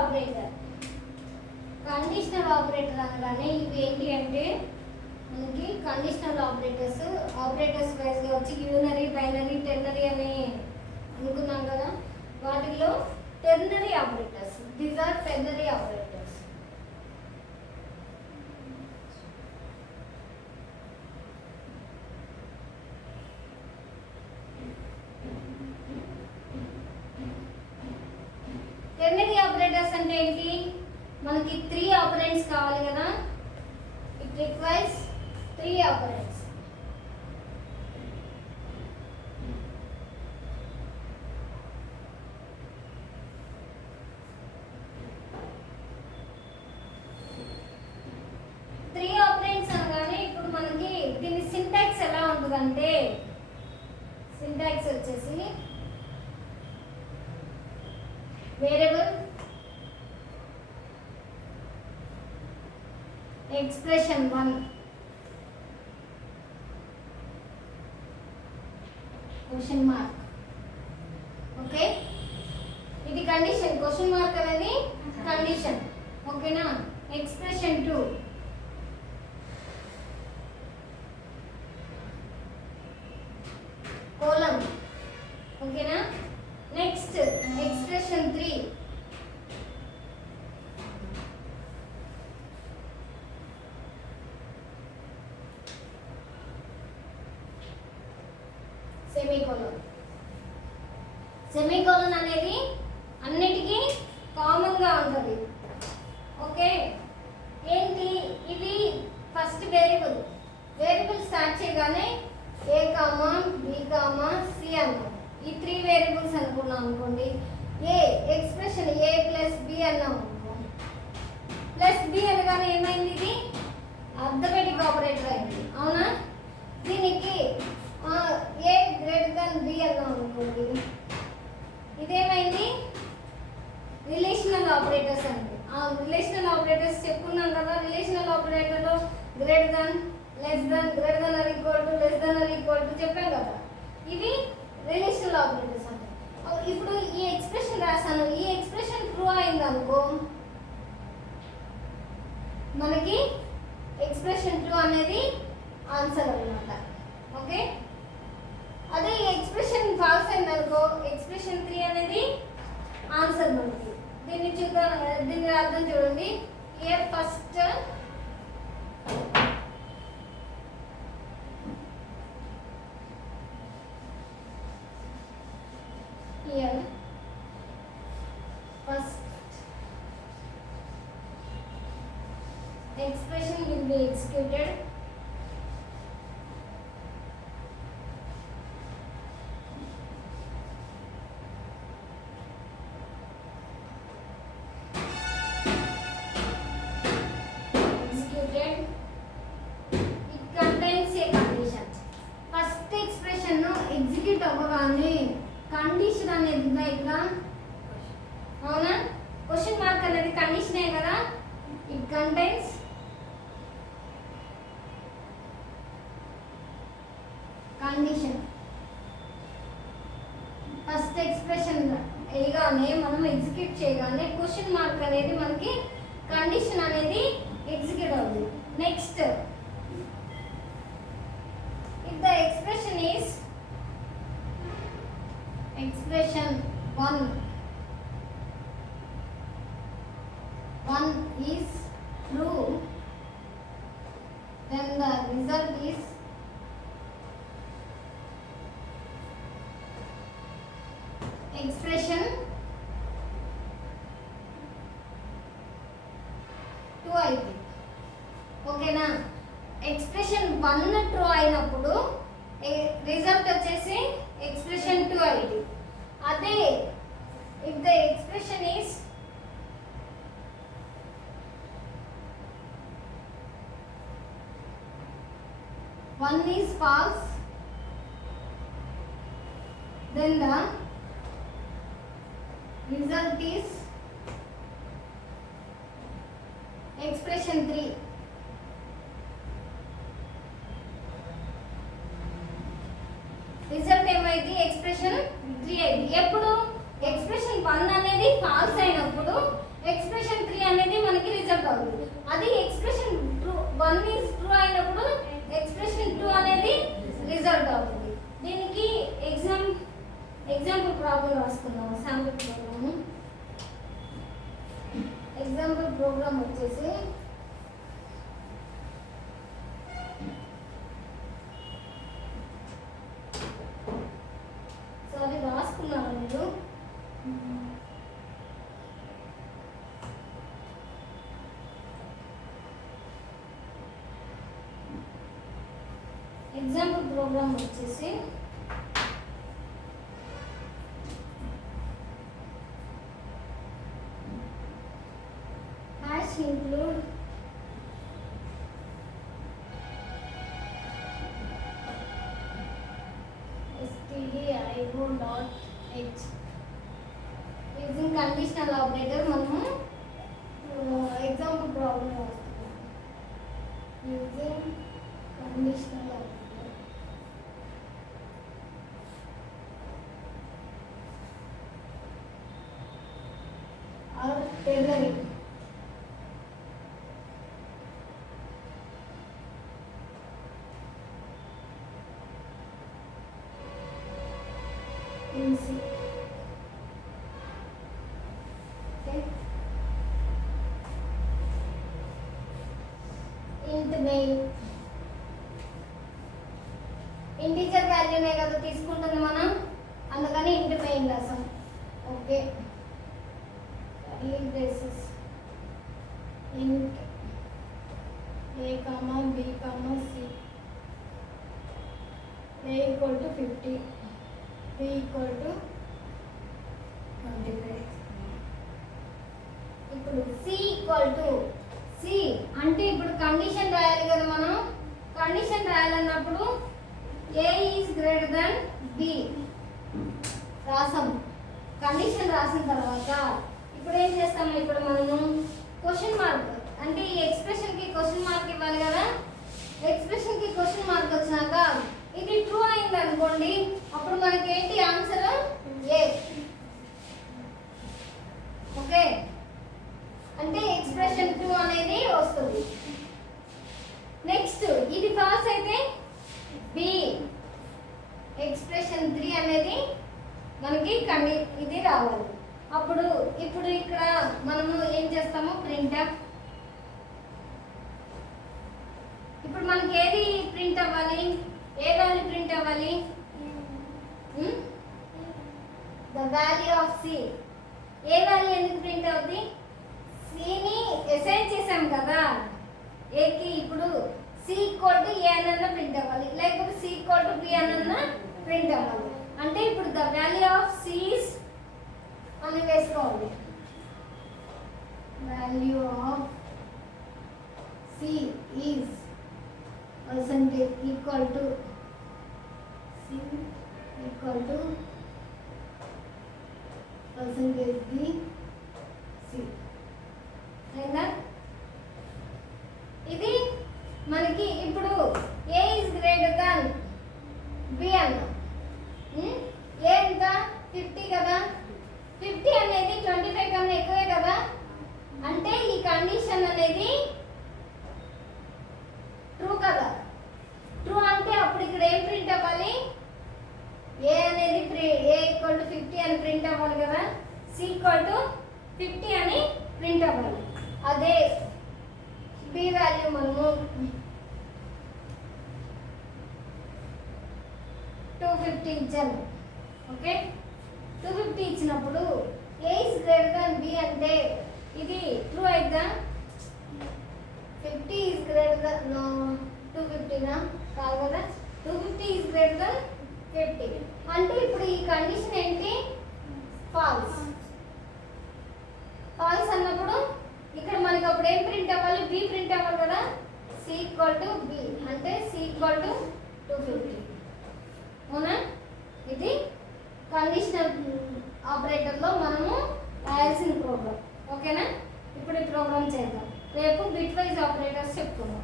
Operator. Conditional operator అనగానే ఇవి ఏంటి అంటే మనకి కండిషనల్ ఆపరేటర్స్ వైజ్గా వచ్చి యూనరీ, బైనరీ, టెర్నరీ అని అనుకున్నాం కదా. వాటిల్లో ternary operators, these are ternary operators. Ternary operators అంటే ఏంటి? మనకి 3 ఆపరెంట్స్ కావాలి కదా. It requires 3 operands. అనగానే ఇప్పుడు మనకి దీని సింటాక్స్ ఎలా ఉంటుందంటే, సింటాక్స్ వచ్చేసి variable expression 1 question mark. Okay, ఇది కండిషన్. క్వశ్చన్ మార్క్ అనేది కండిషన్. ఓకేనా. expression 2 colon. ఓకేనా. Next expression 3 semicolon. సెమీకోలన్ అనేది అన్నిటికీ కామన్ గా ఉంటుంది. ఓకే, ఏంటి ఇది? ఫస్ట్ వేరియబుల్ స్టార్ట్ చేయగానే ఏ కామా, బి కామా, సి అన్నాం. ఈ 3 వేరియబుల్స్ అనుకున్నాం అనుకోండి. ఏ ఎక్స్ప్రెషన్ ఏ ప్లస్ బి అన్నాం అనుకో. ప్లస్ బి అనగానే ఏమైంది? ఇది అర్థమెటిక్ ఆపరేటర్ అయింది. అవునా. దీనికి ఏ గ్రేటర్ దాన్ బి అన్నాం అనుకోండి. ఇదేమైంది? రిలేషనల్ ఆపరేటర్స్ అండి. రిలేషనల్ ఆపరేటర్స్ చెప్పుకున్నాం కదా. రిలేషనల్ ఆపరేటర్లో greater than, less than, greater than or equal to, less than or equal to చెప్పాం కదా. ఇవి రిలేషనల్ ఆపరేటర్స్ అంటే. ఇప్పుడు ఈ ఎక్స్ప్రెషన్ రాశాను. ఈ ఎక్స్ప్రెషన్ ట్రూ అయింది అనుకో, మనకి ఎక్స్ప్రెషన్ 2 అనేది ఆన్సర్ అన్నమాట. ఓకే, అదే ఈ ఎక్స్ప్రెషన్ ఫాల్స్ అయింది అనుకో, ఎక్స్ప్రెషన్ 3 అనేది ఆన్సర్ మనకి. దీన్ని చూద్దాం. దీన్ని అర్థం చూడండి. ఏ first here first expression will be executed. It contains a condition. First expression no execute అవ్వగానే కండిషన్ అనేది ఉందా ఇక్కడ? అవునా. క్వశ్చన్ మార్క్ అనేది కండిషనే కదా. It contains condition. First expression వేయగానే మనం ఎగ్జిక్యూట్ చేయగానే క్వశ్చన్ మార్క్ అనేది మనకి కండిషన్ అనేది ఎగ్జిక్యూట్ అవుతుంది. Next if the expression is expression 1 is true, then the result is expression 2 అయితే. ఓకేనా. ఎక్స్ప్రెషన్ 1 ట్రూ అయినప్పుడు రిజల్ట్ వచ్చేసి ఎక్స్ప్రెషన్ 2 అయింది. అదే if the expression is one is false, then the result is expression 3. రిజల్ట్ ఏమైంది? ఎక్స్ప్రెషన్ 3 అయింది. ఎప్పుడు? ఎక్స్ప్రెషన్ 1 అనేది ఫాల్స్ అయినప్పుడు ఎక్స్ప్రెషన్ 3 అనేది మనకి రిజల్ట్ అవుతుంది. అది ఎక్స్ప్రెషన్ 1 ఈజ్ ట్రూ అయినప్పుడు ఎక్స్ప్రెషన్ 2 అనేది రిజల్ట్ అవుతుంది. దీనికి ఎగ్జాంపుల్ ప్రాబ్లం రాసుకుందాం. Sample program. ఎగ్జాంపుల్ ప్రోగ్రామ్ వచ్చేసి అది రాసుకున్నాను మీరు. ఎగ్జాంపుల్ ప్రోగ్రామ్ వచ్చేసి hash include stdio.h using conditional operator. మనము ఎగ్జాంపుల్ ప్రాబ్లం రాస్తున్నాం. using conditional operator or ternary. in C. Okay. int main integer వాల్యూనే కదా తీసుకుంటుంది మనం, అందుకని ఇంట్ మెయిన్ రాసాం. Okay. Curly braces int a comma b comma c a equal to 50 b equal to 25. ఇప్పుడు c equal to c అంటే ఇప్పుడు కండిషన్ రాయాలి కదా మనం. కండిషన్ రాయాలన్నప్పుడు a is greater than b రాసాం. కండిషన్ రాసిన తర్వాత ఇప్పుడు ఏం చేస్తాము, ఇప్పుడు మనము క్వశ్చన్ మార్క్ అంటే ఈ ఎక్స్ప్రెషన్కి క్వశ్చన్ మార్క్ ఇవ్వాలి కదా. ఎక్స్ప్రెషన్కి క్వశ్చన్ మార్క్ వచ్చినాక ఇది ట్రూ అయింది అనుకోండి, అప్పుడు మనకి ఏంటి ఆన్సర్ ఏ. ఓకే, అంటే ఎక్స్ప్రెషన్ 2 అనేది వస్తుంది. నెక్స్ట్ ఇది ఫాల్స్ అయితే బి ఎక్స్ప్రెషన్ 3 అనేది మనకి ఇది రావాలి. అప్పుడు ఇప్పుడు ఇక్కడ మనము ఏం చేస్తాము, ప్రింట్ఎఫ్. ఇప్పుడు మనకి ఏది ప్రింట్ అవ్వాలి, ఏ వాల్యూ ప్రింట్ అవ్వాలి, ద వాల్యూ ఆఫ్ సి. ఏ వాల్యూ ఎందుకు ప్రింట్ అవుతుంది, సిని అసైన్ చేసాం కదా ఏకి. ఇప్పుడు సి ఈక్వల్ టు ఏ అన్న ప్రింట్ అవ్వాలి, లేకపోతే సి ఈక్వల్ టు బి అన్న ప్రింట్ అవ్వాలి. అంటే ఇప్పుడు ద వాల్యూ ఆఫ్ సి అని వేసుకోవాలి. Value of C is percentage equal to C equal to percentage B C. అయిందా? ఇది మనకి ఇప్పుడు A is greater than B అన్నా. ఏ ఎంత 50 కదా. 50 అనేది 25 కన్నా ఎక్కువే కదా. అంటే ఈ కండిషన్ అనేది ట్రూ కదా. ట్రూ అంటే అప్పుడు ఇక్కడ ఏం ప్రింట్ అవ్వాలి, ఏ అనేది ఏ ఈక్వల్ టు 50 అని ప్రింట్ అవ్వాలి కదా. సి ఈక్వల్ టు 50 అని ప్రింట్ అవ్వాలి. అదే బి వాల్యూ మనము 250 ఇచ్చాను. ఓకే, 250 ఇచ్చినప్పుడు A is greater than B అంటే ఇది ట్రూ అయిద్దా. 50 ఈజ్ గ్రేటర్ దాన్ 250నా కాదు కదా. 250 ఈజ్ గ్రేటర్ దాన్ 50 అంటే ఇప్పుడు ఈ కండిషన్ ఏంటి, ఫాల్స్. ఫాల్స్ అన్నప్పుడు ఇక్కడ మనకి అప్పుడు ఏం ప్రింట్ అవ్వాలి, బి ప్రింట్ అవ్వాలి కదా. సి ఈక్వల్ టు బి అంటే సి ఈక్వల్ టు 250. అవునా? ఇది కండిషనల్ ఆపరేటర్లో మనము రాయాల్సిన ప్రోగ్రామ్. ఓకేనా? ఇప్పుడు ఈ ప్రోగ్రామ్ చేద్దాం. రేపు బిట్ వైజ్ ఆపరేటర్స్ చెప్తున్నాం.